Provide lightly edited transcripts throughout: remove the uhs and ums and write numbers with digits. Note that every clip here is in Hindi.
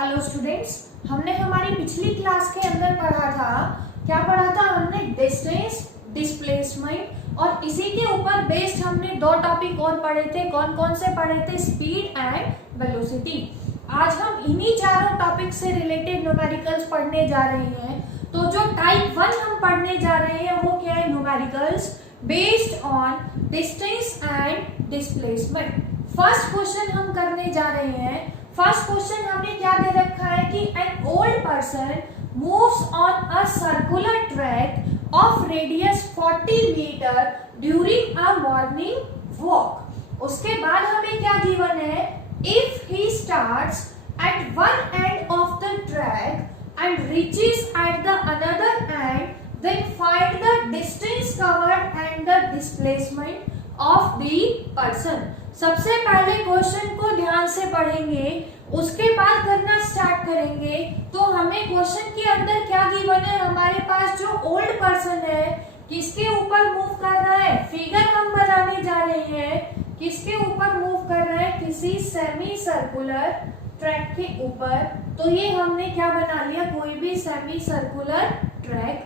हेलो स्टूडेंट्स, हमने हमारी पिछली क्लास के अंदर पढ़ा था, क्या पढ़ा था हमने? डिस्टेंस, डिस्प्लेसमेंट और इसी के ऊपर बेस्ड हमने दो टॉपिक और पढ़े थे। कौन कौन से पढ़े थे? Speed and velocity. आज हम इन्हीं चारों टॉपिक से रिलेटेड न्यूमेरिकल्स पढ़ने जा रहे हैं। तो जो टाइप 1 हम पढ़ने जा रहे हैं वो क्या है? Numericals based on distance and displacement. First question हम करने जा रहे हैं। फर्स्ट क्वेश्चन हमें क्या दे रखा है कि an old person moves on a circular track of radius 40 metre during a morning walk. उसके बाद हमें क्या गिवन है? If he starts at one end of the track and reaches at the another end, then find the distance covered and the displacement of the person. सबसे पहले क्वेश्चन को ध्यान से पढ़ेंगे, उसके बाद करना स्टार्ट करेंगे। तो हमें क्वेश्चन के अंदर क्या गिवन है? हमारे पास जो ओल्ड पर्सन है किसके ऊपर मूव कर रहा है? फिगर हम बनाने जा रहे हैं, किसके ऊपर मूव कर रहा है? किसी सेमी सर्कुलर ट्रैक के ऊपर। तो ये हमने क्या बना लिया? कोई भी सेमी सर्कुलर ट्रैक।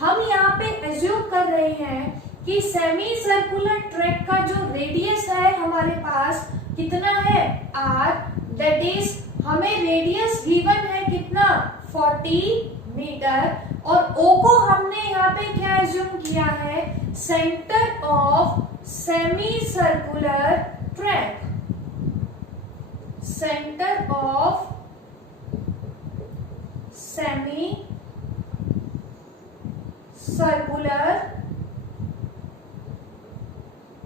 हम यहाँ पे एज्यूम कर रहे हैं कि सेमी सर्कुलर ट्रैक का जो रेडियस है हमारे पास कितना है? r, दैट इज हमें रेडियस गिवन है कितना? 40 मीटर। और o को हमने यहाँ पे क्या एज्यूम किया है? Centre of semi circular track. Centre of semi circular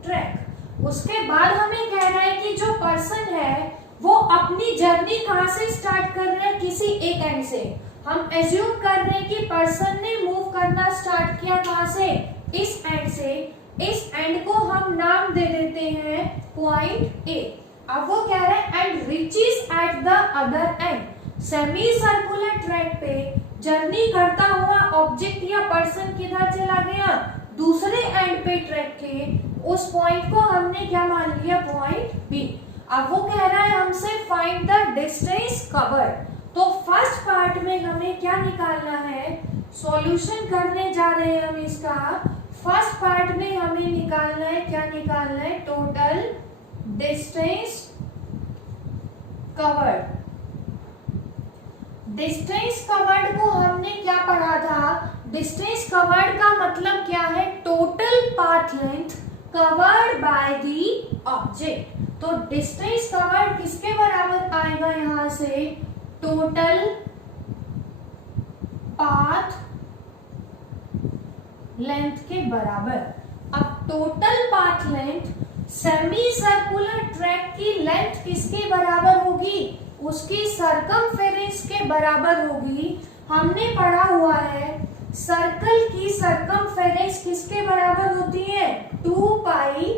track. उसके बाद हमें कह रहा है कि जो पर्सन है वो अपनी जर्नी कहां से स्टार्ट कर रहा है? किसी एक एंड से। हम एज्यूम कर रहे हैं कि पर्सन ने मूव करना स्टार्ट किया कहां से? इस एंड से। इस एंड को हम नाम दे देते हैं पॉइंट ए। अब वो कह रहा है and reaches at the other and. Semi circular track पे जर्नी करता हुआ ऑब्जेक्ट या पर्सन किधर चला गया? दूसरे एंड पे ट्रैक के। उस पॉइंट को हमने क्या मान लिया? Point B. अब वो कह रहा है हमसे फाइंड द डिस्टेंस कवर्ड। तो फर्स्ट पार्ट में हमें क्या निकालना है? सॉल्यूशन करने जा रहे हैं हम इसका। फर्स्ट पार्ट में हमें निकालना है, क्या निकालना है? Total distance covered. Distance covered को हमने क्या पढ़ा था? डिस्टेंस कवर्ड का मतलब क्या है? Total path length covered by the object. तो डिस्टेंस कवर्ड किसके बराबर आएगा? यहां से टोटल पाथ लेंथ के बराबर। अब total path length semi circular track की लेंथ किसके बराबर होगी? उसकी सरकमफेरेंस के बराबर होगी। हमने पढ़ा हुआ है सर्कल की सरकमफेरेंस किसके बराबर होती है? 2 पाई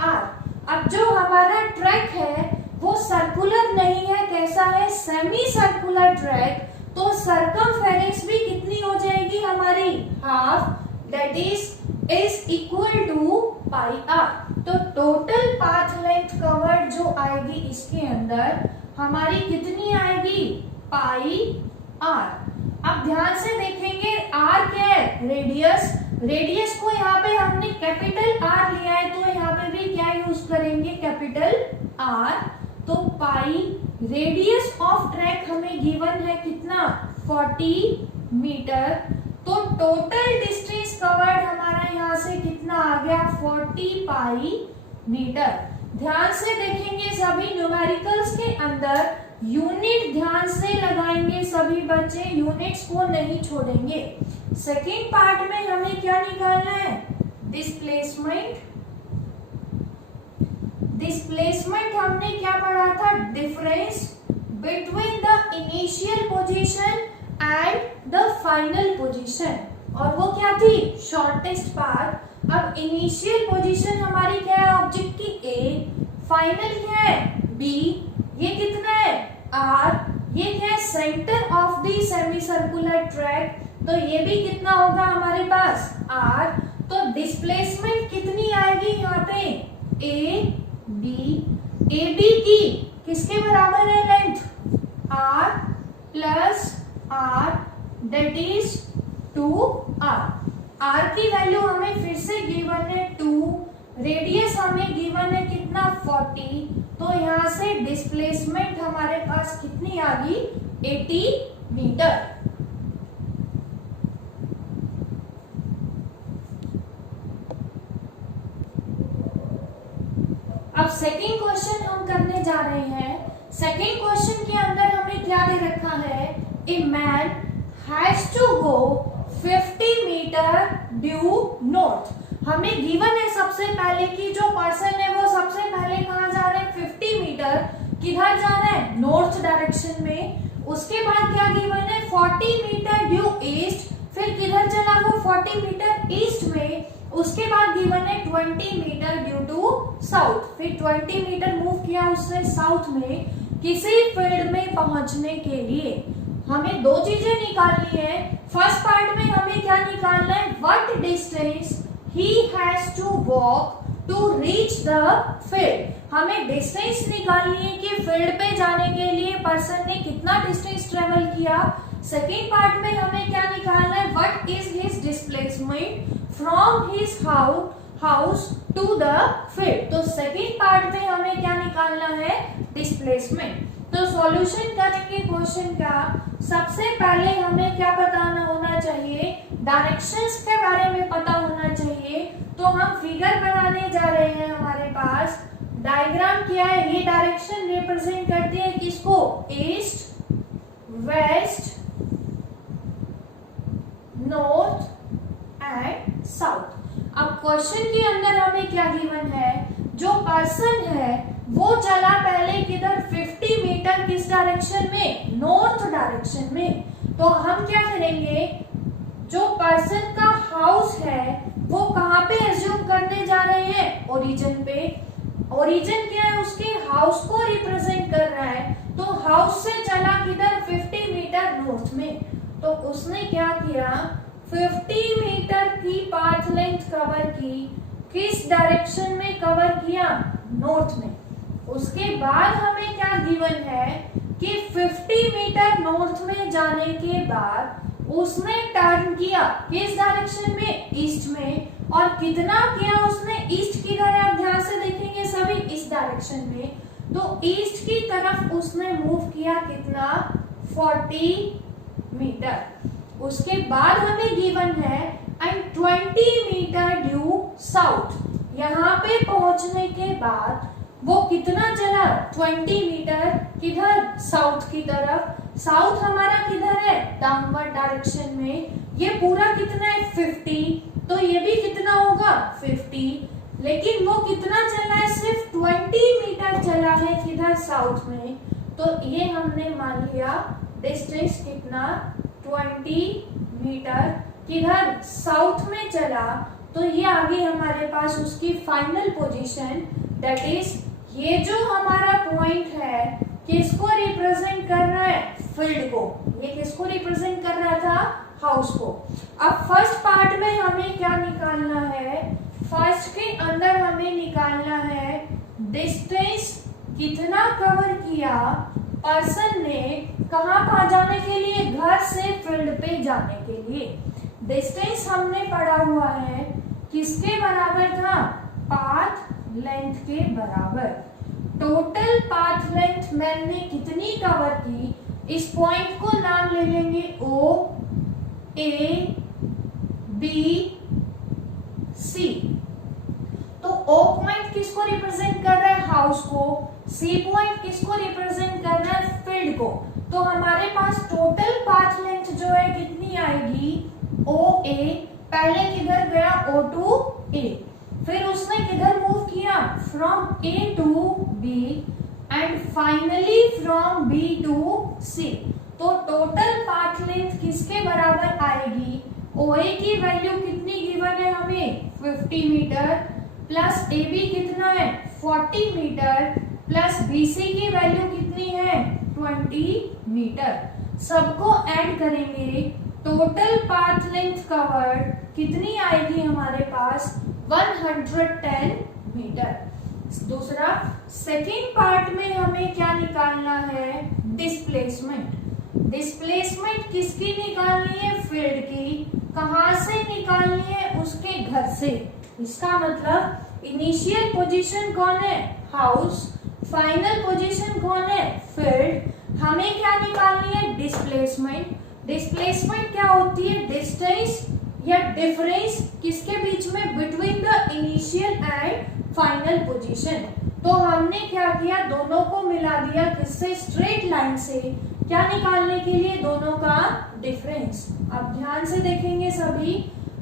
r। अब जो हमारा ट्रैक है वो सर्कुलर नहीं है, कैसा है? Semi circular track. तो सरकमफेरेंस भी कितनी हो जाएगी हमारी? Half, that is equal to pi r। तो टोटल पाथ लेंथ कवर्ड जो आएगी इसके अंदर हमारी कितनी आएगी? पाई r। अब ध्यान से देखेंगे r क्या है? रेडियस। रेडियस को यहाँ पे हमने कैपिटल R लिया है, तो यहाँ पे भी क्या यूज करेंगे? Capital R। तो पाई रेडियस ऑफ ट्रैक हमें गिवन है कितना? 40 मीटर। तो टोटल डिस्टेंस कवर्ड हमारा यहाँ से कितना आ गया? 40 पाई मीटर। ध्यान से देखेंगे सभी न्यूमेरिकल्स के अंदर यूनिट ध्यान से लगाएंगे सभी बच्चे, यूनिट्स को नहीं छोड़ेंगे। सेकेंड पार्ट में हमें क्या निकालना है? डिस्प्लेसमेंट। डिस्प्लेसमेंट हमने क्या पढ़ा था? Difference between the initial position and the final position. और वो क्या थी? Shortest path. अब इनिशियल पोजीशन हमारी क्या है? ऑब्जेक्ट की ए। फाइनल क्या है? बी। ये कितना है? r। ये क्या है? Centre of the semi circular track. तो ये भी कितना होगा हमारे पास? r। तो डिस्प्लेसमेंट कितनी आएगी यहाँ पे? a b। a b की किसके बराबर है length? r plus r that is 2r। r की वैल्यू हमें फिर से गिवन है 2, रेडियस हमें गिवन है कितना 40, तो यहां से डिस्प्लेसमेंट हमारे पास कितनी आ गई 80 मीटर। अब सेकेंड क्वेश्चन हम करने जा रहे हैं। सेकेंड क्वेश्चन के अंदर हमें क्या दे रखा है, a man has to go 50 metre due north. हमें गिवन है सबसे पहले कि जो पर्सन है वो सबसे पहले कहाँ जा रहे हैं 50 मीटर, किधर जा रहे हैं नॉर्थ डायरेक्शन में। उसके बाद क्या गिवन है 40 मीटर ड्यू ईस्ट, फिर किधर चला वो 40 मीटर ईस्ट में। उसके बाद गिवन है 20 मीटर ड्यू टू साउथ, फिर 20 मीटर मूव किया उसने साउथ में किसी फील्ड में पहुंचने के लिए। हमें दो चीजें निकालनी है। फर्स्ट पार्ट में हमें क्या निकालना है, what distance he has to walk to reach the field. हमें डिस्टेंस निकालनी है कि फील्ड पे जाने के लिए पर्सन ने कितना डिस्टेंस ट्रेवल किया। सेकेंड पार्ट में हमें क्या निकालना है, what is his displacement from his house to the field. तो सेकेंड पार्ट में हमें क्या निकालना है, डिस्प्लेसमेंट। तो सॉल्यूशन करेंगे क्वेश्चन का। सबसे पहले हमें क्या बताना होना चाहिए, डायरेक्शंस के बारे में पता होना चाहिए। तो हम फिगर बनाने जा रहे हैं, हमारे पास डायग्राम क्या है, ये डायरेक्शन रिप्रेजेंट करती है किसको, east, west, north and south. अब क्वेश्चन के अंदर हमें क्या गिवन है, जो पर्सन है वो चला पहले किधर 50 मीटर, किस डायरेक्शन में, नॉर्थ डायरेक्शन में। तो हम क्या करेंगे, जो पर्सन का हाउस है वो कहाँ पे एज्यूम करने जा रहे हैं, ओरिजिन पे। ओरिजिन क्या है, उसके हाउस को रिप्रेजेंट कर रहा है। तो हाउस से चला किधर 50 मीटर नॉर्थ में। तो उसने क्या किया, 50 मीटर की पाथ लेंथ कवर की, किस डायरेक्शन में कवर किया, नॉर्थ में। उसके बाद हमें क्या गिवन है कि 50 मीटर नॉर्थ में जाने के बाद उसने टर्न किया किस डायरेक्शन में, ईस्ट में। और कितना किया उसने, ईस्ट किधर है, आप ध्यान से देखेंगे सभी, इस डायरेक्शन में। तो ईस्ट की तरफ उसने मूव किया कितना, 40 मीटर। उसके बाद हमें गिवन है एंड 20 मीटर ड्यू साउथ। यहाँ पे पहुंचने के बाद वो कितना चला, 20 मीटर, किधर, साउथ की तरफ। साउथ हमारा किधर है, डाउनवर्ड डायरेक्शन में। ये पूरा कितना है 50, तो ये भी कितना होगा 50। लेकिन वो कितना चला है, सिर्फ 20 मीटर चला है किधर, साउथ में। तो ये हमने मान लिया डिस्टेंस कितना, 20 मीटर, किधर, साउथ में चला। तो ये आ गई हमारे पास उसकी फाइनल पोजीशन, दैट इज ये जो हमारा पॉइंट है किसको रिप्रेजेंट कर रहा है, फील्ड को। ये किसको रिप्रेजेंट कर रहा था, हाउस को। अब फर्स्ट पार्ट में हमें क्या निकालना है, फर्स्ट के अंदर हमें निकालना है डिस्टेंस कितना कवर किया पर्सन ने, कहाँ पा जाने के लिए, घर से फील्ड पे जाने के लिए। डिस्टेंस हमने पढ़ा हुआ है किसके बराबर था, पाथ लेंथ के बराबर। टोटल पाथ लेंथ मैंने कितनी कवर की, इस पॉइंट को नाम ले लेंगे O, A, B, C। तो O पॉइंट किसको रिप्रेजेंट कर रहा है, हाउस को। C पॉइंट किसको रिप्रेजेंट कर रहा है, फील्ड को। तो हमारे पास टोटल पाथ लेंथ जो है कितनी आएगी, OA, पहले किधर गया, O to A, फिर उसने किधर मूव किया, from A to B and finally from B to C। तो टोटल पाथ लेंथ किसके बराबर आएगी, OA की वैल्यू कितनी गिवन है हमें, 50 मीटर, प्लस AB कितना है, 40 मीटर, प्लस BC की वैल्यू कितनी है, 20 मीटर। सबको ऐड करेंगे, टोटल पाथ लेंथ कवर्ड कितनी आएगी हमारे पास, 110 मीटर। दूसरा सेकेंड पार्ट में हमें क्या निकालना है, डिस्प्लेसमेंट। डिस्प्लेसमेंट किसकी निकालनी है? फील्ड की। कहां से निकालनी है? उसके घर से। इसका मतलब इनिशियल पोजीशन कौन है? हाउस। फाइनल पोजीशन कौन है? फील्ड। हमें क्या निकालनी है? डिस्प्लेसमेंट। डिस्प्लेसमेंट क्या होती है? डिस्टेंस या डिफरेंस किसके बीच में? Between the initial and final position. तो हमने क्या किया? दोनों को मिला दिया। किससे? स्ट्रेट लाइन से। क्या निकालने के लिए? दोनों का डिफरेंस। अब ध्यान से देखेंगे सभी।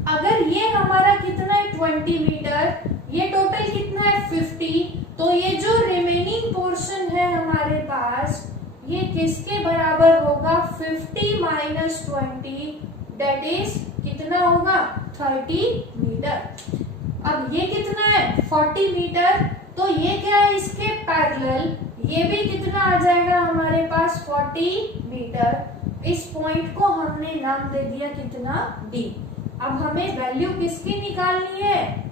अगर ये हमारा कितना है? 20 मीटर, ये टोटल कितना है? 50। तो ये जो रिमेनिंग पोर्शन है हमारे पास, ये किसके बराबर होगा? 50 माइनस 20, दैट इज कितना होगा? 30 मीटर। अब ये कितना है? 40 मीटर। तो ये क्या है? इसके पैरेलल। ये भी कितना आ जाएगा हमारे पास? 40 मीटर। इस पॉइंट को हमने नाम दे दिया कितना? डी। अब हमें वैल्यू किसकी निकालनी है?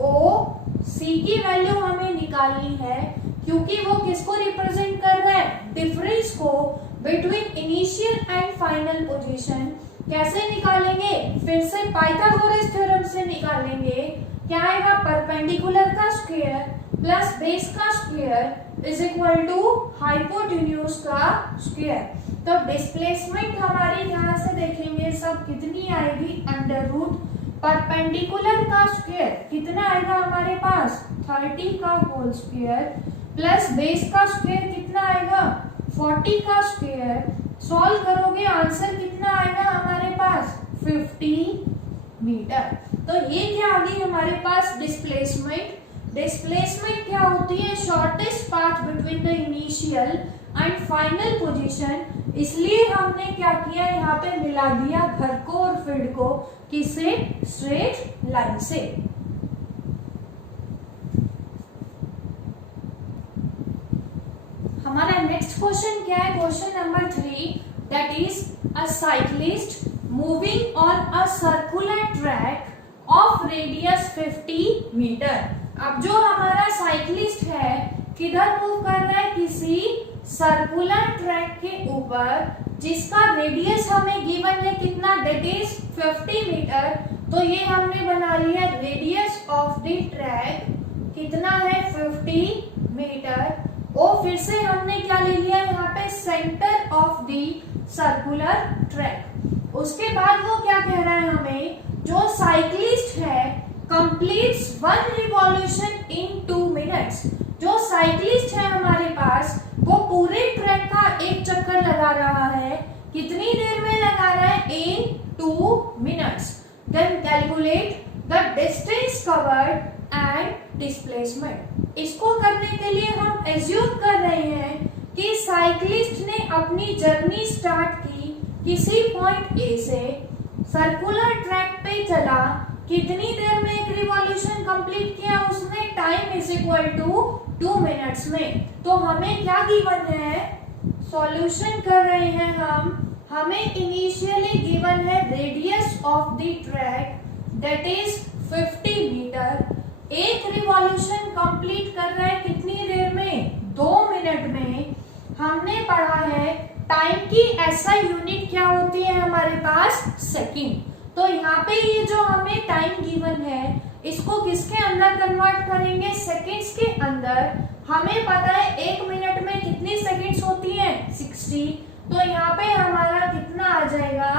ओ सी की वैल्यू हमें निकालनी है, क्योंकि वो किसको रिप्रेजेंट कर रहा है? डिफरेंस को between initial and final position. कैसे निकालेंगे? फिर से पाइथागोरस थ्योरम से निकालेंगे। क्या आएगा? परपेंडिकुलर का स्क्वायर प्लस बेस का square is equal to hypotenuse का स्क्वायर। तो डिस्प्लेसमेंट हमारी ध्यान से देखेंगे सब कितनी आएगी? अंडर रूट परपेंडिकुलर का स्क्वायर कितना आएगा हमारे पास? 30 का होल स्क्वायर प्लस बेस का स्क्वायर कितना आएगा? 40 का स्क्वायर। सॉल्व करोगे आंसर कितना आएगा हमारे पास? 50 मीटर। तो ये क्या आ गई हमारे पास? डिस्प्लेसमेंट। डिस्प्लेसमेंट क्या होती है? Shortest path between the initial and final position. इसलिए हमने क्या किया? यहाँ पे मिला दिया घर को और फील्ड को। किसे? स्ट्रेट लाइन से। हमारा नेक्स्ट क्वेश्चन क्या है? Question number 3, that is a cyclist moving on a circular track of radius 50 metre. अब जो हमारा साइक्लिस्ट है किधर मूव कर रहा है? किसी सर्कुलर ट्रैक के ऊपर, जिसका रेडियस हमें गिवन है कितना? That is 50 metre. तो ये हमने बना लिया रेडियस ऑफ द ट्रैक कितना है? 50 मीटर। और फिर से हमने क्या ले लिया यहाँ पे? Centre of the circular track. उसके बाद वो क्या कह रहा है हमें? जो साइक्लिस्ट है कंप्लीट्स 1 रिवॉल्यूशन इन 2 मिनट्स। जो साइक्लिस्ट है हमारे पास वो पूरे ट्रैक का एक चक्कर लगा रहा है। कितनी देर में लगा रहा है? In 2 minutes. Then calculate the distance covered and displacement. इसको करने के लिए हम एज्यूम कर रहे हैं कि साइक्लिस्ट ने अपनी जर्नी स्टार्ट की किसी पॉइंट ए से, सर्कुलर ट्रैक पे चला। कितनी देर में एक रिवॉल्यूशन कंप्लीट किया उसने? Time is equal to 2 minutes में। तो हमें क्या गिवन है? सॉल्यूशन कर रहे हैं हम। हमें इनिशियली गिवन है radius of the track that is 50 metre. एक रिवॉल्यूशन कंप्लीट कर रहा है कितनी देर में? 2 मिनट में। हमने पढ़ा है टाइम की ऐसा यूनिट क्या होती है हमारे पास? सेकंड। तो यहाँ पे ये जो हमें टाइम गिवन है इसको किसके अंदर कन्वर्ट करेंगे? सेकंड्स के अंदर। हमें पता है 1 मिनट में कितनी सेकंड्स होती हैं? 60। तो यहाँ पे हमारा कितना आ जाएगा?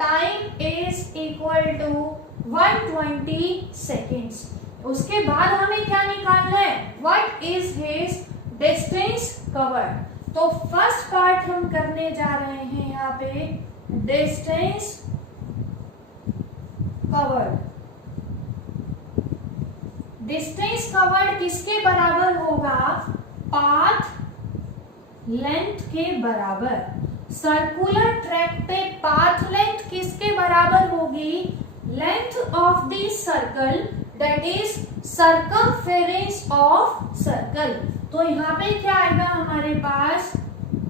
Time is equal to 120 seconds. उसके बाद हमें क्या निकालना है? What is his distance covered. तो फर्स्ट पार्ट हम करने जा रहे हैं यहाँ पे डिस्टेंस कवर्ड। डिस्टेंस कवर्ड किसके बराबर होगा? पाथ लेंथ के बराबर। सर्कुलर ट्रैक पे पाथ लेंथ किसके बराबर होगी? Length of the circle that is circumference of circle. तो यहाँ पे क्या आएगा हमारे पास?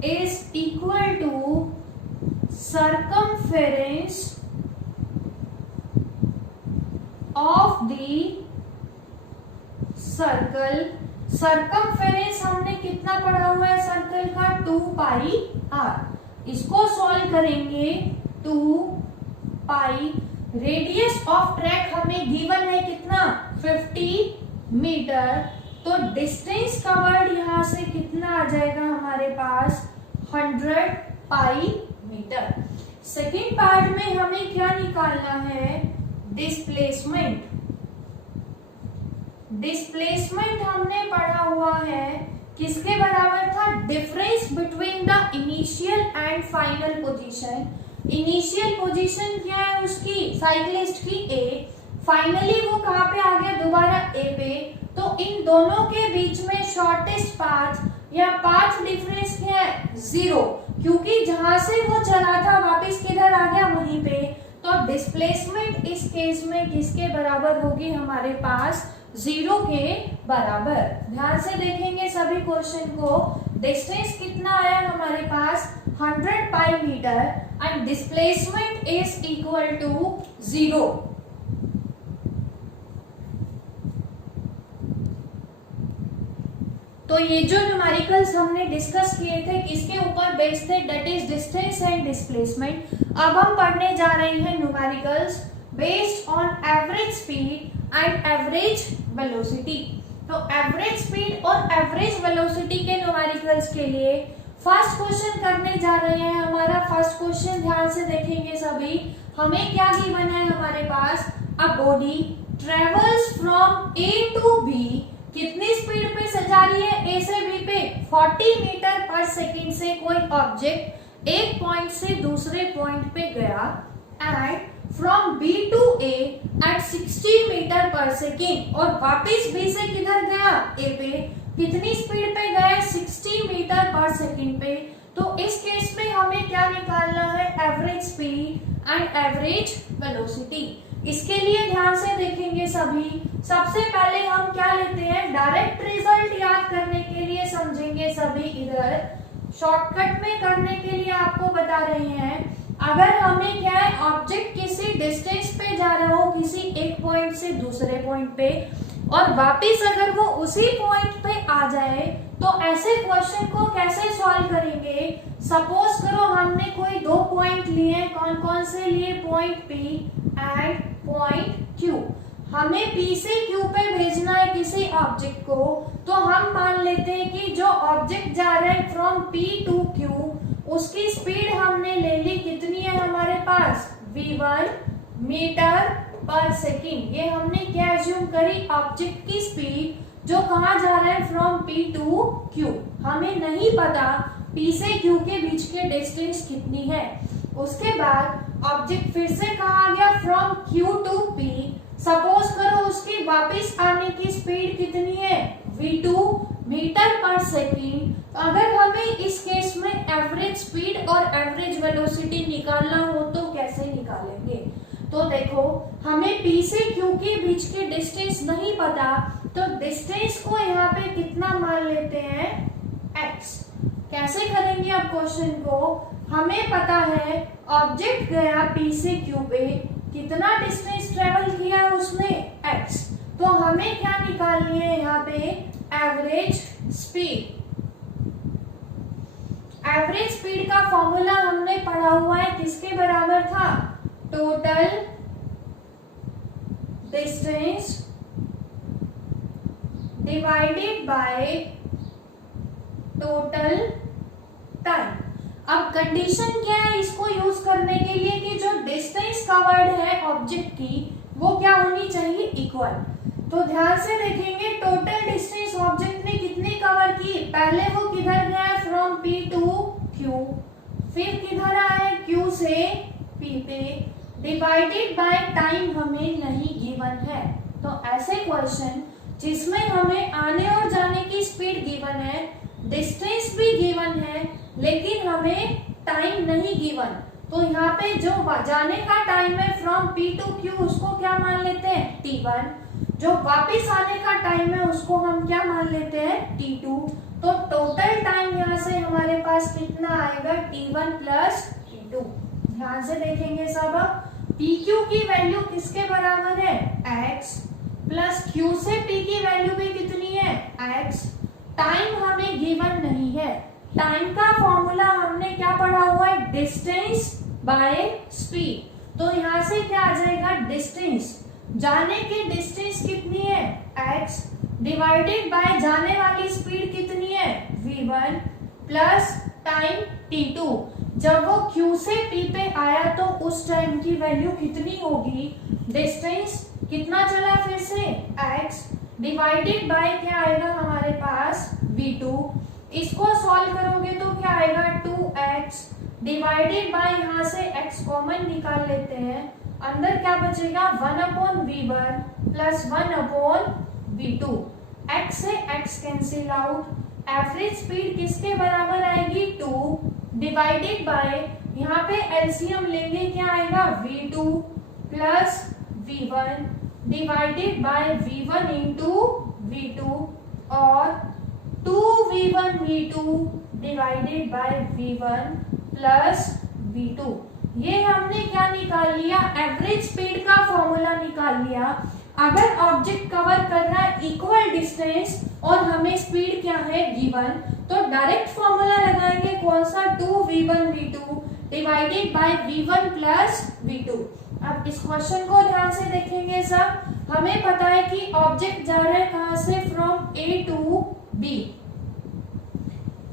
Is equal to circumference of the circle. Circumference हमने कितना पढ़ा हुआ है सर्कल का? 2 पाई आर। इसको सॉल्व करेंगे 2 पाई, रेडियस ऑफ ट्रैक हमें गिवन है कितना 50 मीटर, तो डिस्टेंस कवर्ड यहां से कितना आ जाएगा हमारे पास 100 पाई मीटर। सेकेंड पार्ट में हमें क्या निकालना है, डिस्प्लेसमेंट। डिस्प्लेसमेंट हमने पढ़ा हुआ है किसके बराबर था, difference between the initial and final position. Initial position क्या है उसकी, साइक्लिस्ट की ए, फाइनली वो कहां पे आ गया, दोबारा ए पे, तो इन दोनों के बीच में शॉर्टेस्ट पाथ या पाथ डिफरेंस क्या है, 0, क्योंकि जहां से वो चला था वापस किधर आ गया, वहीं पे। तो डिस्प्लेसमेंट इस केस में किसके बराबर होगी, हमारे पास 0 के बराबर। ध्यान से देखेंगे सभी क्वेश्चन को, डिस्टेंस कितना आया हमारे पास 100 pi metre and displacement is equal to 0। तो ये जो न्यूमेरिकल्स हमने डिस्कस किए थे किसके ऊपर बेस्ड थे, that is distance and displacement. अब हम पढ़ने जा रहे हैं numericals based on average speed and average velocity. तो एवरेज स्पीड और एवरेज वेलोसिटी के न्यूमेरिकल्स के लिए फर्स्ट क्वेश्चन करने जा रहे हैं। हमारा फर्स्ट क्वेश्चन ध्यान से देखेंगे सभी, हमें क्या गिवन है हमारे पास, a body travels from A to B, कितनी स्पीड पे से जा रही है, ए से बी पे 40 मीटर पर सेकेंड से कोई ऑब्जेक्ट एक पॉइंट से दूसरे पॉइंट पे गया, and from B to A at 60 metre per second, और वापस बी से किधर गया, ए पे, कितनी स्पीड पे गया, 60 मीटर पर सेकेंड पे। तो इस केस में हमें क्या निकालना है, average speed and average velocity. इसके लिए ध्यान से देखेंगे सभी, सबसे पहले हम क्या लेते हैं, डायरेक्ट रिजल्ट याद करने के लिए समझेंगे सभी, इधर शॉर्टकट में करने के लिए आपको बता रहे हैं। अगर हमें क्या है, ऑब्जेक्ट किसी डिस्टेंस पे जा रहा हो, किसी एक पॉइंट से दूसरे पॉइंट पे, और वापिस अगर वो उसी पॉइंट पे आ जाए, तो ऐसे क्वेश्चन को कैसे सॉल्व करेंगे। सपोज करो हमने कोई 2 पॉइंट लिए, कौन कौन से लिए, point P and point Q. हमें पी से क्यू पे भेजना है किसी ऑब्जेक्ट को, तो हम मान लेते हैं कि जो ऑब्जेक्ट जा रहा है फ्रॉम पी टू क्यू, उसकी स्पीड हमने ले ली, कितनी है हमारे पास, v1 मीटर पर सेकेंड। ये हमने क्या एज्यूम करी, ऑब्जेक्ट की स्पीड जो कहाँ जा रहा है, फ्रॉम पी टू क्यू। हमें नहीं पता पी से क्यू के बीच के डिस्टेंस कितनी है। उसके बाद ऑब्जेक्ट फिर से कहाँ आ गया, from Q to P. Suppose करो उसकी वापस आने की स्पीड कितनी है, v2 मीटर पर सेकेंड। तो अगर हमें इस केस में एवरेज स्पीड और एवरेज वेलोसिटी निकालना हो तो कैसे निकालेंगे। तो देखो हमें P से Q के बीच के डिस्टेंस नहीं पता, तो डिस्टेंस को यहाँ पे कितना मान लेते हैं, x। कैसे करेंगे अब क्वेश्चन को, हमें पता है ऑब्जेक्ट गया P से Q पे, कितना डिस्टेंस ट्रेवल किया उसने, x। तो हमें क्या निकालनी है यहाँ पे, एवरेज स्पीड। एवरेज स्पीड का फॉर्मूला हमने पढ़ा हुआ है, किसके बराबर था, total distance divided by total time. अब कंडीशन क्या है इसको यूज करने के लिए कि जो डिस्टेंस कवर्ड है ऑब्जेक्ट की वो क्या होनी चाहिए, इक्वल। तो ध्यान से देखेंगे टोटल डिस्टेंस ऑब्जेक्ट ने कितनी कवर की, पहले वो किधर गया, फ्रॉम P टू Q, फिर किधर आए, Q से P पे, डिवाइडेड बाय टाइम हमें नहीं गिवन है। तो ऐसे क्वेश्चन जिसमें हमें आने और जाने की स्पीड गिवन है, डिस्टेंस भी गिवन है, लेकिन हमें टाइम नहीं गिवन, तो यहाँ पे जो जाने का टाइम है फ्रॉम P टू Q उसको क्या मान लेते हैं, T1। जो वापिस आने का टाइम है उसको हम क्या मान लेते हैं, T2। तो टोटल टाइम यहाँ से हमारे पास कितना आएगा, T1 प्लस T2। ध्यान से देखेंगे सब, PQ की वैल्यू किसके बराबर है, x, प्लस Q से P की वैल्यू भी कितनी है, x। टाइम हमें गिवन नहीं है, टाइम का फॉर्मूला हमने क्या पढ़ा हुआ है, डिस्टेंस बाय स्पीड। तो यहां से क्या आ जाएगा, डिस्टेंस, जाने की डिस्टेंस कितनी है x डिवाइडेड बाय जाने वाली स्पीड कितनी है v1 प्लस टाइम t2। जब वो q से p पे आया तो उस टाइम की वैल्यू कितनी होगी, डिस्टेंस कितना चला फिर से x डिवाइडेड बाय क्या आएगा हमारे पास v2। इसको सॉल्व करोगे तो क्या आएगा 2x डिवाइडेड बाय, यहां से x कॉमन निकाल लेते हैं, अंदर क्या बचेगा 1/v1 प्लस 1/v2। x से x cancel out, average speed किसके बराबर आएगी 2 डिवाइडेड बाय, यहाँ पे एलसीएम लेंगे क्या आएगा v2 plus v1 divided by v1 into v2 और 2v1 v2 divided by v1 plus v2। ये हमने क्या निकाल लिया, एवरेज स्पीड का फॉर्मूला निकाल लिया। अगर ऑब्जेक्ट कवर कर रहा है इक्वल डिस्टेंस और हमें स्पीड क्या है गिवन, तो डायरेक्ट फॉर्मूला लगाएंगे कौन सा 2v1 v2 divided by v1 plus v2। अब इस क्वेश्चन को ध्यान से देखेंगे सब। हमें पता है कि ऑब्जेक्ट जा रहा है कहां से, from A to B.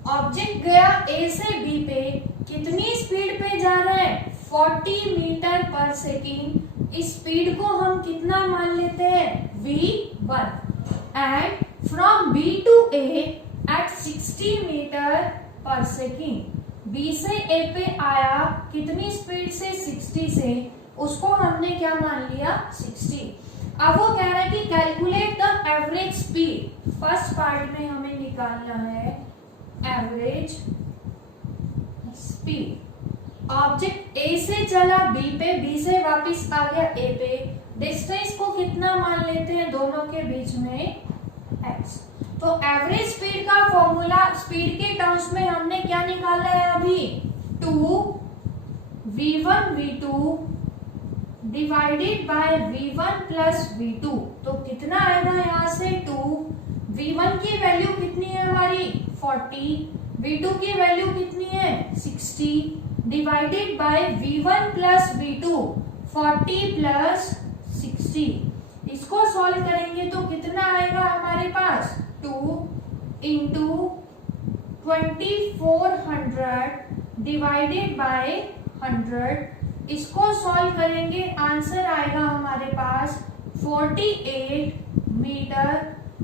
Object गया ए से बी पे, कितनी स्पीड पे जा रहा है 40 मीटर पर सेकेंड। इस स्पीड को हम कितना मान लेते हैं v1 and from b to a at 60 metre per second. b से a पे आया कितनी स्पीड से 60 से, उसको हमने क्या मान लिया 60। अब वो कह रहा है कि calculate the average speed. First part में हमें निकालना है एवरेज स्पीड। ऑब्जेक्ट ए से चला बी पे, बी से वापस आ गया ए पे, डिस्टेंस को कितना मान लेते हैं दोनों के बीच में x। तो एवरेज स्पीड का फॉर्मूला स्पीड के टर्म्स में हमने क्या निकाला है अभी 2v1 v2 divided by v1 plus v2। तो कितना आएगा यहाँ से 2, v1 की वैल्यू कितनी है हमारी 40, v2 की वैल्यू कितनी है 60 divided by v1 plus v2 40 plus 60। इसको सॉल्व करेंगे तो कितना आएगा हमारे पास 2 इंटू 2400 डिवाइडेड बाय 100। इसको सॉल्व करेंगे आंसर आएगा हमारे पास 48 मीटर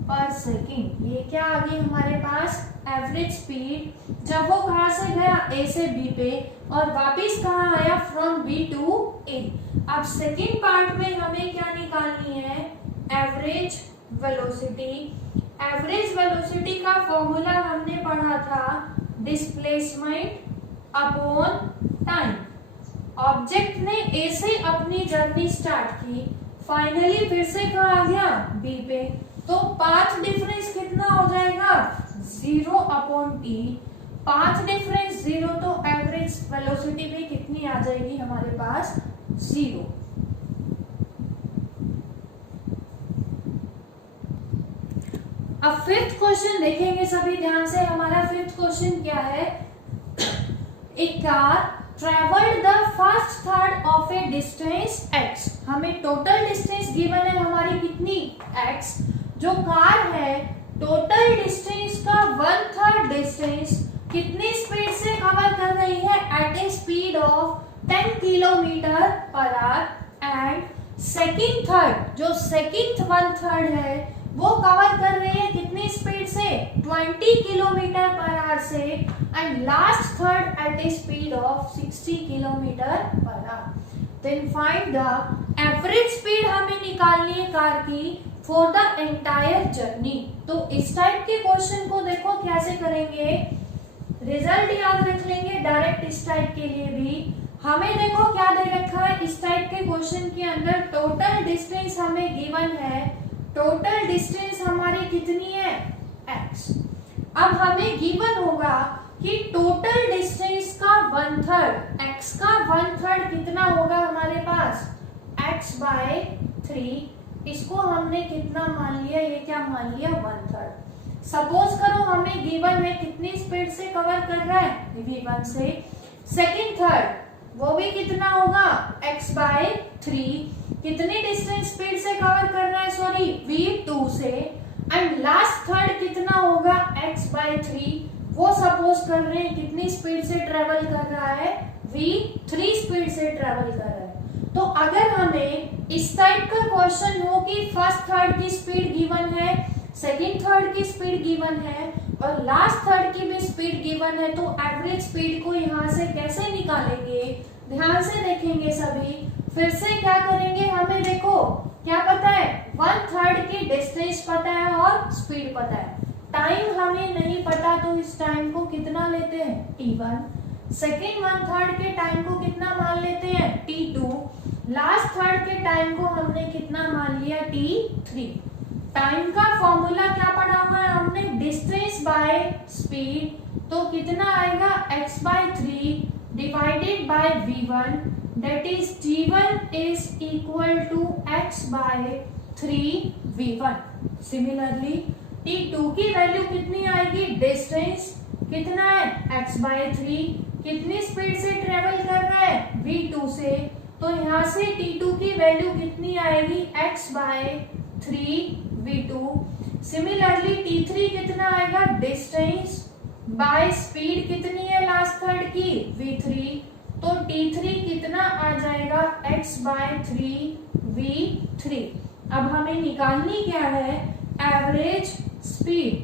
पर सेकेंड। ये क्या आ गई हमारे पास एवरेज स्पीड। जब वो कहां से गया ए से बी पे और वापिस कहां आया फ्रॉम बी टू ए। अब सेकेंड पार्ट में हमें क्या निकालनी है एवरेज वेलोसिटी। एवरेज वेलोसिटी का फॉर्मूला हमने पढ़ा था डिस्प्लेसमेंट अपॉन टाइम। ऑब्जेक्ट ने ए से अपनी जर्नी स्टार्ट की, फाइनली फिर से कहां आ गया बी पे, तो पाथ डिफरेंस कितना हो जाएगा 0/t। पाथ डिफरेंस 0 तो एवरेज वेलोसिटी भी कितनी आ जाएगी हमारे पास 0। अब फिफ्थ क्वेश्चन देखेंगे सभी ध्यान से। हमारा फिफ्थ क्वेश्चन क्या है, a car travelled the first third of a distance x। हमें टोटल डिस्टेंस गिवन है हमारी कितनी x। जो कार है टोटल डिस्टेंस का 1/3 डिस्टेंस कितनी स्पीड से कवर कर रही है at a speed of 10 kilometre per hour and second third, जो सेकेंड 1/3 है वो कवर कर रही है कितनी स्पीड से 20 किलोमीटर पर आवर से and last third at a speed of 60 kilometre per hour. Then find the average speed हमें निकालनी है कार की फॉर द एंटायर जर्नी। तो इस टाइप के क्वेश्चन को देखो कैसे करेंगे, रिजल्ट याद रख लेंगे डायरेक्ट इस टाइप के लिए भी। हमें देखो क्या दे रखा है इस टाइप के क्वेश्चन के अंदर, टोटल डिस्टेंस हमें गिवन है, टोटल डिस्टेंस हमारी कितनी है x। अब हमें गिवन होगा कि टोटल डिस्टेंस का 1/3, x का 1/3 कितना होगा हमारे पास x/3। इसको हमने कितना मान लिया, ये क्या मान लिया 1/3। सपोज करो हमें गिवन में कितनी स्पीड से कवर कर रहा है v1 से। सेकंड थर्ड वो भी कितना होगा x/3 कितनी डिस्टेंस स्पीड से कवर कर रहा है सॉरी v2 से। एंड लास्ट थर्ड कितना होगा x/3 वो सपोज कर रहे हैं कितनी स्पीड से ट्रेवल कर रहा है v3 स्पीड से ट्रेवल कर रहा है। तो अगर हमें इस टाइप का क्वेश्चन हो कि फर्स्ट थर्ड की स्पीड गिवन है, सेकंड थर्ड की स्पीड गिवन है और लास्ट थर्ड की भी स्पीड गिवन है, तो एवरेज स्पीड को यहाँ से कैसे निकालेंगे, ध्यान से देखेंगे सभी। फिर से क्या करेंगे, हमें देखो क्या पता है, 1/3 की डिस्टेंस पता है और स्पीड पता है। टाइम हमें नहीं पता तो इस टाइम को कितना लेते हैं t1। सेकेंड 1/3 के टाइम को कितना मान लेते हैं t2। लास्ट थर्ड के टाइम को हमने कितना मान लिया t3। टाइम का फॉर्मूला क्या पढ़ा हुआ है हमने, डिस्टेंस बाय स्पीड। तो कितना आएगा x/3 divided by v1 that is t1 is equal to x/3 v1। Similarly t2 की वैल्यू कितनी आएगी, डिस्टेंस कितना है x/3 कितनी स्पीड से ट्रेवल कर रहा है v2 से, तो यहाँ से t2 की वैल्यू कितनी आएगी x/3 v2। सिमिलरली t3 कितना आएगा, डिस्टेंस बाय स्पीड कितनी है लास्ट थर्ड की v3, तो t3 कितना आ जाएगा x/3 v3। अब हमें निकालनी क्या है, एवरेज स्पीड।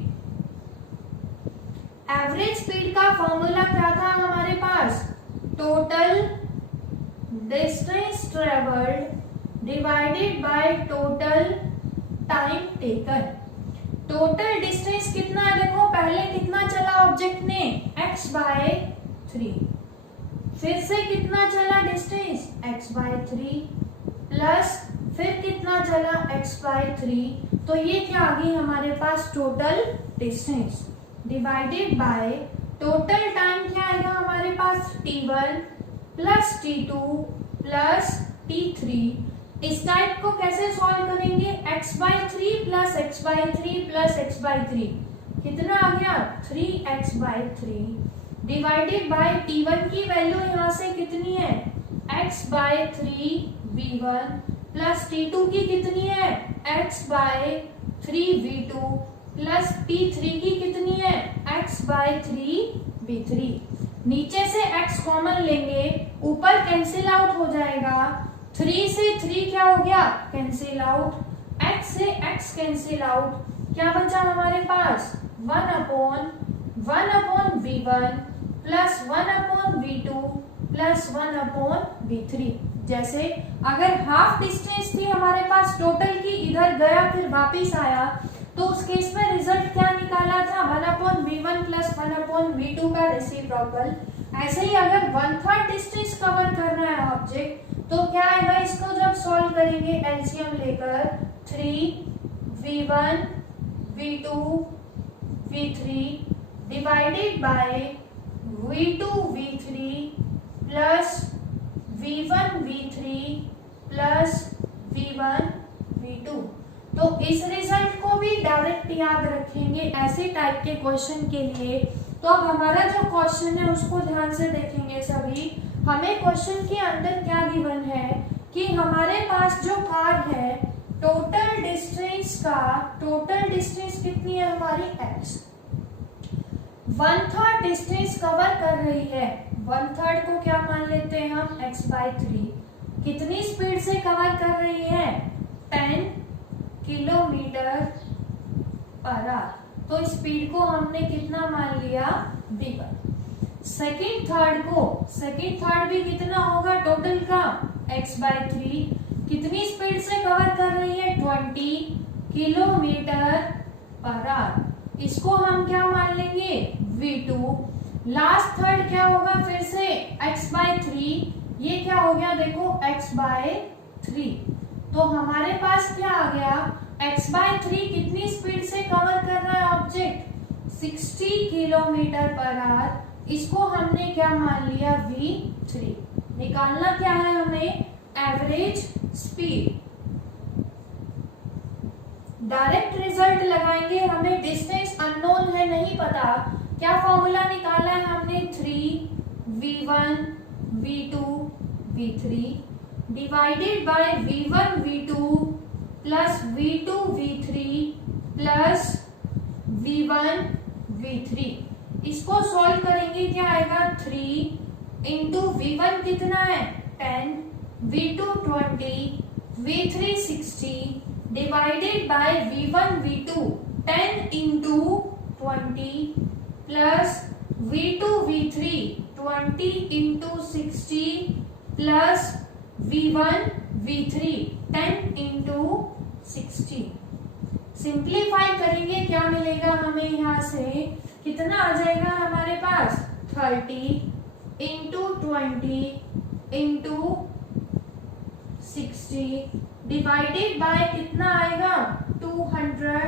एवरेज स्पीड का फॉर्मूला क्या था हमारे पास, total distance travelled divided by total time taken. Total distance कितना है, देखो पहले कितना चला ऑब्जेक्ट ने x/3, फिर से कितना चला डिस्टेंस x/3 प्लस फिर कितना चला x/3, तो ये क्या आ गई हमारे पास total distance divided by total time क्या आएगा हमारे पास t1 plus t2 plus t3। इस टाइप को कैसे सॉल्व करेंगे, x/3 plus x/3 plus x/3 कितना आ गया 3x/3 डिवाइडेड बाय t1 की वैल्यू यहाँ से कितनी है x/3 v1 प्लस t2 की कितनी है x/3 v2 प्लस t3 की कितनी है x/3 v3। नीचे से x कॉमन लेंगे, ऊपर कैंसिल आउट हो जाएगा, 3 से 3 क्या हो गया कैंसिल आउट, x से x कैंसिल आउट, क्या बचा हमारे पास 1/1 v1 plus 1/v2 plus 1/v3। जैसे अगर हाफ डिस्टेंस थी हमारे पास टोटल की, इधर गया फिर वापिस आया, तो उस केस में रिजल्ट क्या निकाला था 1/v1 प्लस 1/v2 का रेसिप्रोकल। ऐसे ही अगर 1/3 डिस्टेंस कवर कर रहा है ऑब्जेक्ट, तो क्या आएगा, इसको जब सॉल्व करेंगे एलसीएम लेकर 3v1 v2 v3 divided by v2 v3 plus v1 v3 plus v1 v2। तो इस रिजल्ट को भी डायरेक्ट याद रखेंगे ऐसे टाइप के क्वेश्चन के लिए। तो अब हमारा जो क्वेश्चन है उसको ध्यान से देखेंगे सभी। हमें क्वेश्चन के अंदर क्या गिवन है कि हमारे पास जो कार है टोटल डिस्टेंस कितनी है हमारी x, 1/3 डिस्टेंस कवर कर रही है, 1/3 को क्या मान लेते हैं हम x/3, कितनी स्पीड से कवर कर रही है 10 किलोमीटर पर आवर, तो स्पीड को हमने कितना मान लिया v1। सेकेंड थर्ड भी कितना होगा टोटल का x/3, कितनी स्पीड से कवर कर रही है 20 किलोमीटर पर आवर, इसको हम क्या मान लेंगे v2। लास्ट थर्ड क्या होगा फिर से x/3, ये क्या हो गया देखो x/3, तो हमारे पास क्या आ गया x/3 कितनी स्पीड से कवर कर रहा है ऑब्जेक्ट 60 किलोमीटर पर आवर, इसको हमने क्या मान लिया v3। निकालना क्या है हमें एवरेज स्पीड। डायरेक्ट रिजल्ट लगाएंगे, हमें डिस्टेंस अननोन है नहीं पता, क्या फॉर्मूला निकाला है हमने, 3v1 v2 v3 divided by v1 v2 plus v2 v3 plus v1 v3। इसको सॉल्व करेंगे, क्या आएगा, 3 इंटू v1 कितना है 10, v2 20, v3 60 divided by v1 v2 10 into 20 plus v2 v3 20 into 60 plus v1 v3 10 into 60। Simplify करेंगे, क्या मिलेगा हमें, यहाँ से कितना आ जाएगा हमारे पास, 30 इंटू 20 इंटू 60 डिवाइडेड बाय कितना आएगा, 200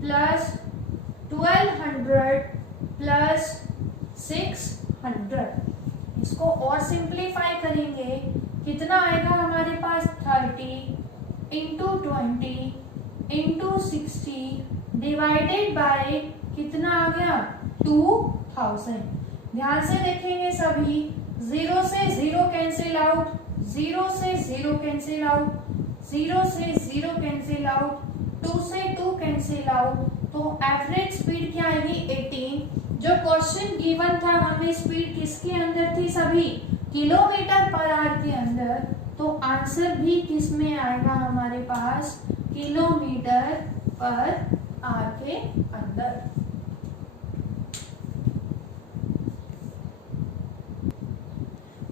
प्लस 1200 प्लस 600। इसको और सिंप्लीफाई करेंगे, कितना आएगा हमारे पास, 30 इंटू 20 इंटू 60 डिवाइडेड बाय कितना आ गया, 2000। ध्यान से देखेंगे सभी, 0 से 0 कैंसिल आउट, 0 से 0 कैंसिल आउट, 0 से 0 कैंसिल आउट, 2 से 2 कैंसिल आउट, तो एवरेज स्पीड क्या आएगी, 18। जो क्वेश्चन गिवन था हमें स्पीड किसके अंदर थी सभी, किलोमीटर पर आवर के अंदर, तो आंसर भी किस में आएगा हमारे पास, किलोमीटर पर आवर के अंदर।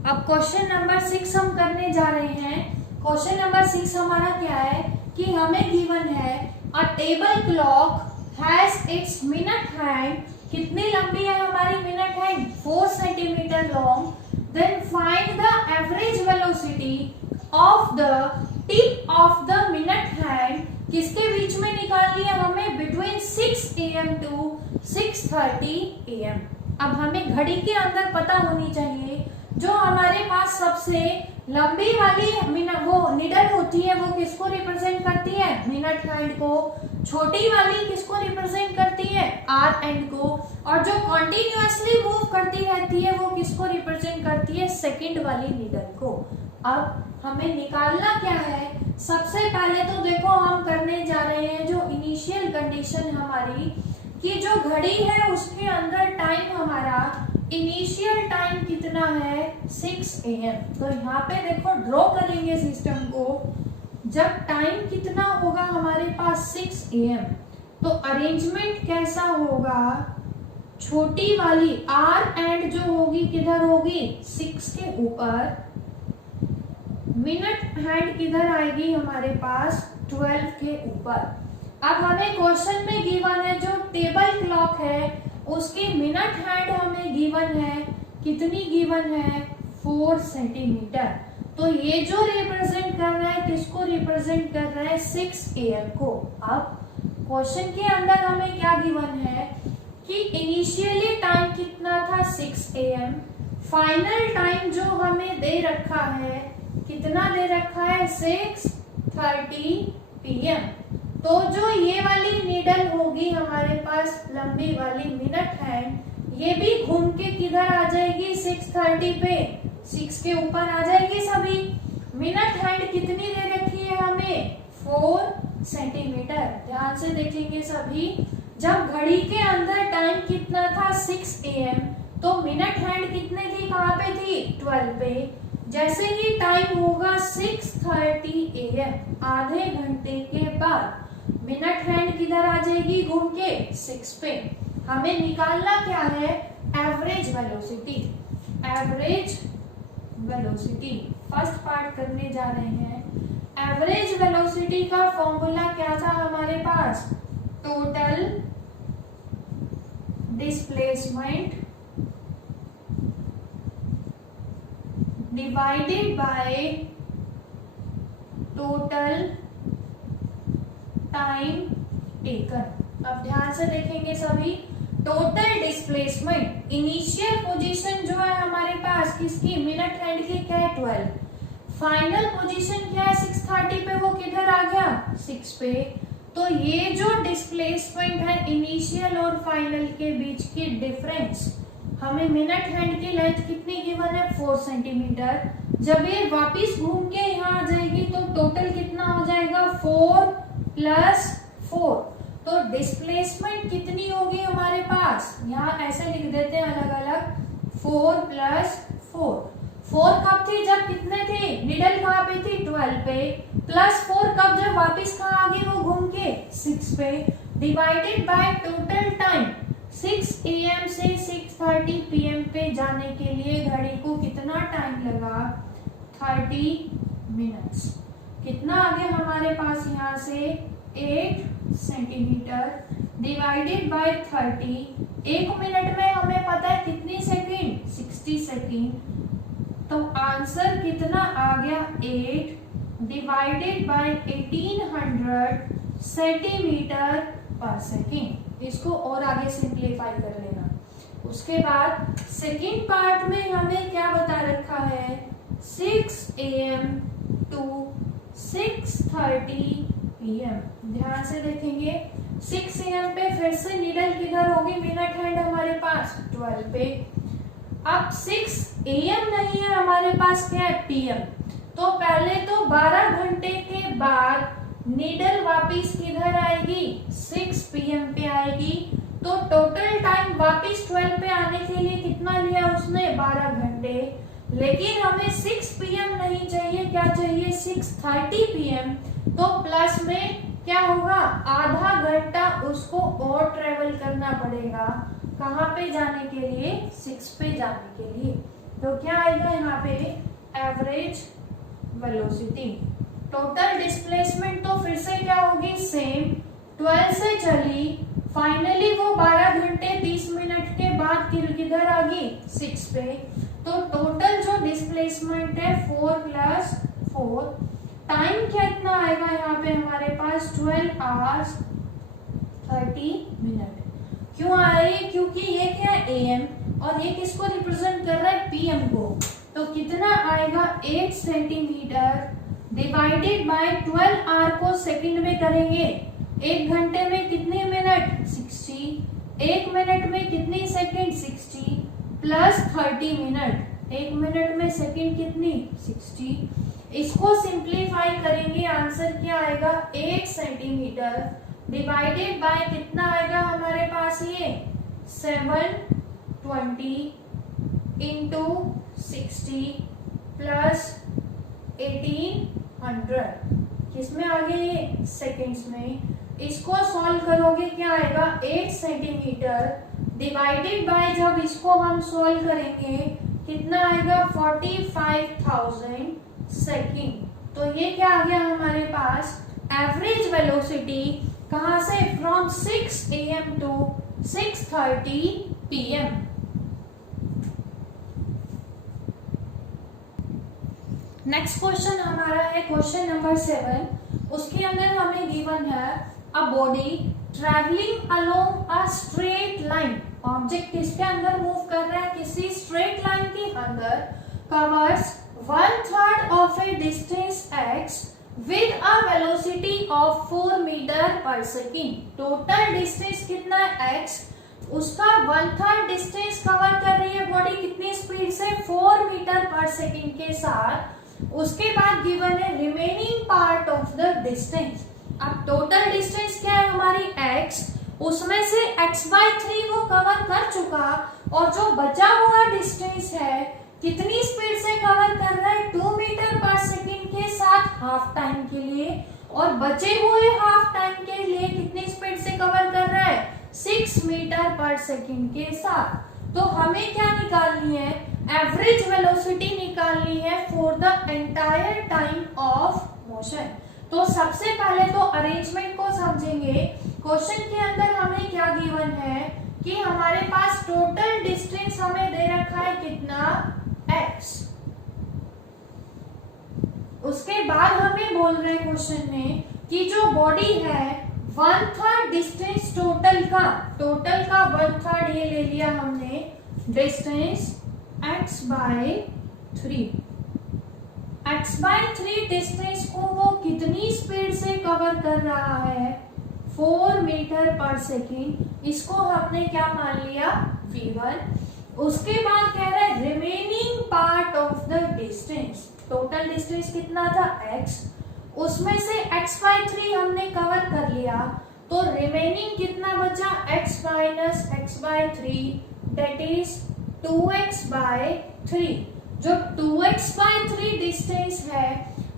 अब क्वेश्चन नंबर 6 हम करने जा रहे हैं। क्वेश्चन नंबर 6 हमारा क्या है कि हमें गिवन है a table clock has its minute hand, कितनी लंबी है हमारी minute hand, 4 centimetre long. Then find the average velocity of the tip of the minute hand, किसके बीच में निकालनी है हमें, बिटवीन 6 AM टू 6:30 AM। अब हमें घड़ी के अंदर पता होनी चाहिए जो हमारे पास सबसे लंबी वाली वो निडल होती है वो किसको रिप्रेजेंट करती है, मिनट हैंड को। छोटी वाली किसको रिप्रेजेंट करती है, आर एंड को। और जो कॉन्टिन्यूअसली मूव करती रहती है वो किसको रिप्रेजेंट करती है, सेकंड वाली निडल को। अब हमें निकालना क्या है, सबसे पहले तो देखो हम करने जा रहे हैं जो इनिशियल कंडीशन हमारी कि जो घड़ी है उसके अंदर टाइम हमारा इनिशियल टाइम कितना है, 6 AM। तो यहाँ पे देखो ड्रॉ करेंगे सिस्टम को, जब टाइम कितना होगा हमारे पास 6 AM, तो अरेंजमेंट कैसा होगा, छोटी वाली आर एंड जो होगी किधर होगी, 6 के ऊपर, मिनट हैंड किधर आएगी हमारे पास, 12 के ऊपर। अब हमें क्वेश्चन में गिवन है जो टेबल क्लॉक है उसकी मिनट हैंड हमें गिवन है, कितनी गिवन है, 4 सेंटीमीटर। तो ये जो रिप्रेजेंट कर रहा है किसको रिप्रेजेंट कर रहा है, 6 AM को। अब क्वेश्चन के अंदर हमें क्या गिवन है कि इनिशियली टाइम कितना था, 6 AM। फाइनल टाइम जो हमें दे रखा है, कितना दे रखा है, 6:30 PM। तो जो ये वाली नीडल होगी हमारे पास लंबी वाली मिनट हैंड, ये भी घूम के किधर आ जाएगी, 6:30 पे, 6 के ऊपर आ जाएगी सभी। मिनट हैंड कितनी दे रखी है हमें, 4 सेंटीमीटर। ध्यान से देखेंगे सभी, जब घड़ी के अंदर टाइम कितना था, 6 AM, तो मिनट हैंड कितने थी, कहाँ पे थी, 12 पे। जैसे ही टाइम होगा 6:30 AM, आधे घंटे के बाद मिनट हैंड किधर आ जाएगी, घूम के 6 पे। हमें निकालना क्या है, average velocity. Average velocity first part करने जा रहे हैं। एवरेज वेलोसिटी का फॉर्मूला क्या था हमारे पास, total displacement divided by total time taken. अब ध्यान से देखेंगे सभी, टोटल डिस्प्लेसमेंट, इनिशियल पोजीशन जो है हमारे पास किसकी, मिनट हैंड की, क्या है, 12। फाइनल पोजीशन क्या है, 6:30 पे, वो किधर आ गया, 6 पे। तो ये जो डिस्प्लेसमेंट है इनिशियल और फाइनल के बीच की डिफरेंस, हमें मिनट हैंड की लेंथ कितनी गिवन है 4 सेंटीमीटर। जब ये वापिस घूम के यहाँ आ जाएगी तो टोटल कितना हो जाएगा 4 + 4। तो डिस्प्लेसमेंट कितनी होगी हमारे पास, यहाँ ऐसे लिख देते हैं अलग अलग, 4 + 4। 4 कब थी, जब कितने थे, निडल कहाँ पे थी 12 पे, +4 कब, जब वापिस कहाँ आ गई वो घूम के 6 पे, divided by total time 6 AM से 6:30 PM पे जाने के लिए घड़ी को कितना टाइम लगा 30 मिनट्स। कितना आ गया हमारे पास यहाँ से 8 सेंटीमीटर डिवाइडेड बाय 30। 1 मिनट में हमें पता है कितनी सेकंड 60 सेकंड। तो आंसर कितना आ गया 8 डिवाइडेड बाय 1800 सेंटीमीटर पर सेकेंड। इसको और आगे सिंप्लीफाई कर लेना। उसके बाद सेकेंड पार्ट में हमें क्या बता रखा है 6 AM to 6:30 PM। ध्यान से देखेंगे 6 AM पे फिर से नीडल किधर होगी, मिनट हैंड हमारे पास 12 पे। अब 6 AM नहीं है हमारे पास, क्या है PM। तो पहले तो 12 घंटे के बाद नीडल वापिस किधर आएगी 6 PM पे आएगी। तो टोटल टाइम वापिस 12 पे आने के लिए कितना लिया उसने 12 घंटे। लेकिन हमें 6 PM नहीं चाहिए, क्या चाहिए 6:30 PM। तो प्लस में क्या होगा आधा घंटा उसको और ट्रेवल करना पड़ेगा, कहाँ पे जाने के लिए 6 पे जाने के लिए। तो क्या आएगा यहाँ पे एवरेज वेलोसिटी। टोटल डिस्प्लेसमेंट तो फिर से क्या होगी सेम, 12 से चली, फाइनली वो 12 घंटे 30 मिनट के बाद किधर आ गई 6 पे। तो टोटल जो डिस्प्लेसमेंट है 4 + 4। टाइम कितना आएगा यहाँ पे हमारे पास 12 hours 30 मिनट। क्यों आ रही है, क्योंकि ये क्या है AM और ये किसको रिप्रेजेंट कर रहा है PM को। तो कितना आएगा 8 सेंटीमीटर डिवाइडेड बाय 12 आवर को सेकंड में करेंगे। 1 घंटे में कितने मिनट 60, 1 मिनट में कितनी सेकंड 60 + 30 मिनट। 1 मिनट में सेकंड कितनी 60। इसको सिंप्लीफाई करेंगे, आंसर क्या आएगा 8 सेंटीमीटर डिवाइडेड बाय कितना आएगा हमारे पास ये 720 × 60 + 1800। किसमें आ गए ये सेकेंड्स में। इसको सॉल्व करोगे क्या आएगा 8 सेंटीमीटर डिवाइडेड बाय, जब इसको हम सॉल्व करेंगे कितना आएगा 45,000 सेकेंड। तो ये क्या आ गया हमारे पास एवरेज वेलोसिटी, कहां से from 6 AM to 6:30 PM। Next question हमारा है क्वेश्चन नंबर 7। उसके अंदर हमें गिवन है a body travelling along a straight line. Object किसके अंदर मूव कर रहा है, किसी स्ट्रेट लाइन के अंदर, covers 1/3 of a distance x with a velocity of 4 metre per second. Total distance कितना है x, उसका 1/3 डिस्टेंस कवर कर रही है बॉडी कितनी स्पीड से 4 मीटर पर सेकेंड के साथ। उसके बाद गिवन है remaining part of the distance. अब टोटल डिस्टेंस क्या है हमारी x, उसमें से x/3 वो कवर कर चुका और जो बचा हुआ डिस्टेंस है कितनी स्पीड से कवर कर रहा है 2 मीटर पर सेकेंड के साथ हाफ टाइम के लिए, और बचे हुए हाफ टाइम के लिए कितनी स्पीड से कवर कर रहा है 6 मीटर पर सेकेंड के साथ। तो हमें क्या निकालनी है एवरेज वेलोसिटी निकालनी है for the entire time of motion. तो सबसे पहले तो अरेंजमेंट को समझेंगे। क्वेश्चन के अंदर हमें क्या गिवन है कि हमारे पास टोटल डिस्टेंस हमें दे रखा है कितना x। उसके बाद हमें बोल रहे हैं क्वेश्चन में कि जो बॉडी है 1/3 डिस्टेंस टोटल का 1/3 ये ले लिया हमने डिस्टेंस x/3। x/3 डिस्टेंस को वो कितनी स्पीड से कवर कर रहा है 4 मीटर पर सेकेंड, इसको हमने क्या मान लिया v1। उसके बाद कह रहा है remaining part of the distance, total distance कितना था x, उसमें से x बाई 3 हमने कवर कर लिया, तो रिमेनिंग कितना बचा x minus x by 3 that is 2x by 3। जो 2x बाई 3 डिस्टेंस है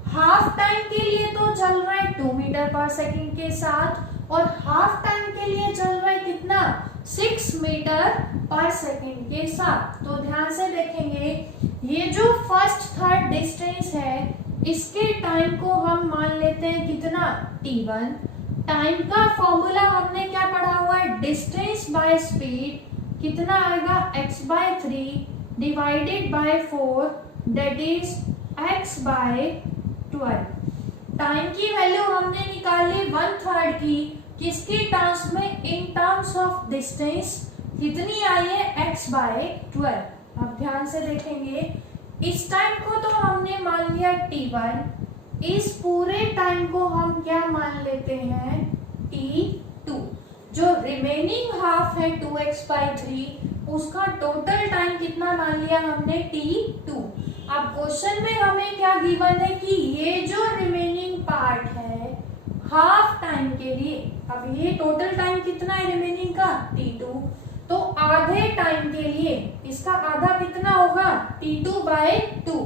हाफ टाइम के लिए तो चल रहा है 2 मीटर पर सेकेंड के साथ, और हाफ टाइम के लिए चल रहा है कितना 6 मीटर पर सेकेंड के साथ। तो ध्यान से देखेंगे ये जो फर्स्ट थर्ड डिस्टेंस है इसके टाइम को हम मान लेते हैं कितना t1। टाइम का फॉर्मूला हमने क्या पढ़ा हुआ है, डिस्टेंस बाय स्पीड, कितना आएगा x by 3 divided by 4 that is x by 12। Time की वैल्यू हमने निकाली 1/3 की, किसके टर्म्स में, इन टर्म्स ऑफ डिस्टेंस, कितनी आई है x बाय 12। अब ध्यान से देखेंगे इस टाइम को तो हमने मान लिया t1, इस पूरे टाइम को हम क्या मान लेते हैं t2। जो रिमेनिंग हाफ है 2x बाई 3 उसका टोटल टाइम कितना मान लिया हमने t2। अब क्वेश्चन में हमें क्या गिवन है कि ये जो रिमेनिंग पार्ट है हाफ टाइम के लिए, अब ये टोटल टाइम कितना है रिमेनिंग का t2, तो आधे टाइम के लिए इसका आधा कितना होगा t2 बाय 2।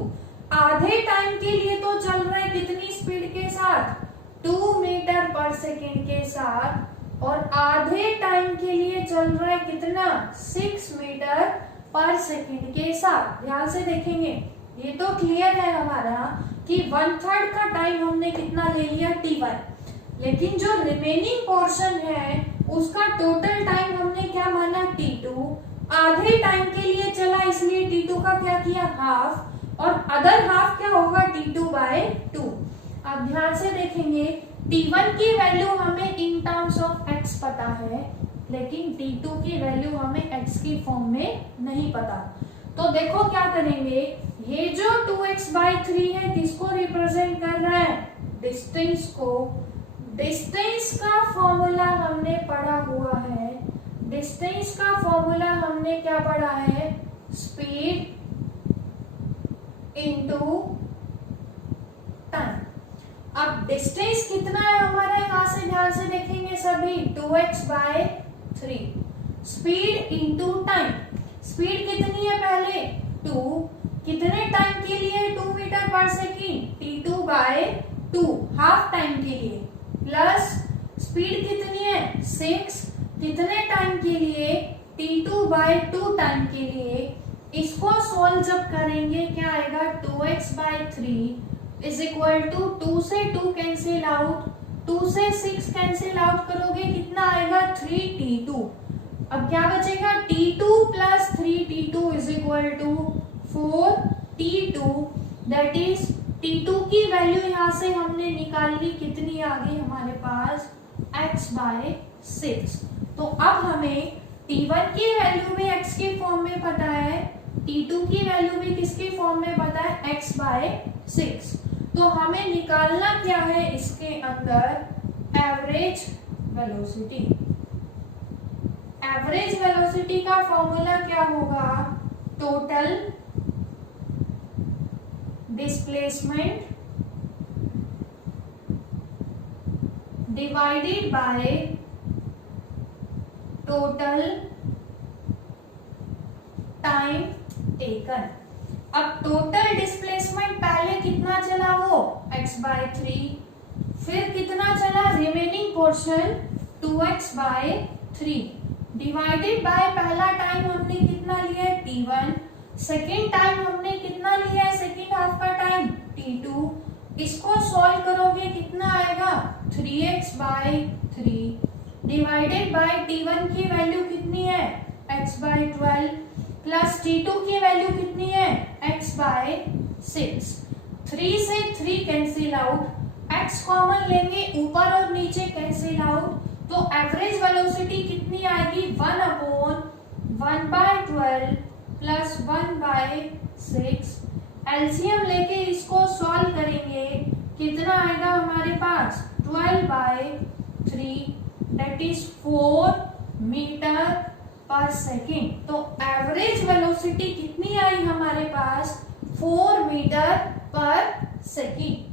आधे टाइम के लिए तो चल रहा है कितनी स्पीड के साथ 2 मीटर पर सेकेंड के साथ, और आधे टाइम के लिए चल रहा है कितना 6 मीटर पर सेकेंड के साथ। ध्यान से देखेंगे ये तो क्लियर है हमारा कि 1/3 का टाइम हमने कितना ले लिया t1, लेकिन जो रिमेनिंग पोर्शन है उसका टोटल टाइम हमने क्या माना t2। आधे टाइम के लिए चला इसलिए t2 का क्या किया हाफ, और अदर हाफ क्या होगा t2 बाय 2। अब ध्यान से देखेंगे t1 की वैल्यू हमें इन टर्म्स ऑफ x पता है, लेकिन t2 की वैल्यू हमें x की फॉर्म में नहीं पता। तो देखो क्या करेंगे, ये जो 2x बाई 3 है किसको रिप्रेजेंट कर रहा है, डिस्टेंस को। डिस्टेंस का फॉर्मूला हमने पढ़ा हुआ है, डिस्टेंस का फॉर्मूला हमने क्या पढ़ा है, स्पीड इनटू टाइम। अब डिस्टेंस कितना है हमारा, यहां से ध्यान से देखेंगे सभी 2x by 3, speed into time. Speed कितनी है पहले 2, कितने टाइम के लिए 2 metre per second t2 bye 2 half time के लिए, प्लस स्पीड कितनी है 6, कितने टाइम के लिए t2 बाय 2 टाइम के लिए। इसको सॉल्व जब करेंगे क्या आएगा 2x by 3 is equal to 2 से 2 कैंसिल आउट, 2 से 6 कैंसिल आउट करोगे कितना आएगा 3t2। अब क्या बचेगा t2 plus 3t2 is equal to 4t2 that is t2 की वैल्यू यहां से हमने निकाल ली, कितनी आ गई हमारे पास x बाय 6। तो अब हमें t1 की वैल्यू भी x के फॉर्म में पता है, t2 की वैल्यू भी किसके फॉर्म में पता है x बाय 6। तो हमें निकालना क्या है इसके अंदर एवरेज वेलोसिटी। एवरेज वेलोसिटी का फॉर्मूला क्या होगा, total displacement divided by total time taken. अब टोटल डिस्प्लेसमेंट पहले कितना चला वो x बाय 3, फिर कितना चला remaining portion 2x by 3 divided by पहला टाइम हमने कितना लिया है t1, सेकेंड टाइम हमने कितना लिया है सेकेंड हाफ का टाइम t2। इसको सॉल्व करोगे कितना आएगा 3x bye 3 divided bye t1 की वैल्यू कितनी है x बाय 12 प्लस t2 की वैल्यू कितनी है x बाय 6। 3 से 3 कैंसिल आउट, x कॉमन लेंगे ऊपर और नीचे कैंसिल आउट, तो एवरेज वेलोसिटी कितनी आएगी 1/1/12 प्लस 1/6। एलसीएम लेके इसको सॉल्व करेंगे कितना आएगा हमारे पास 12/3 that is 4 metre per second. तो एवरेज वेलोसिटी कितनी आई हमारे पास, 4 मीटर पर सेकेंड।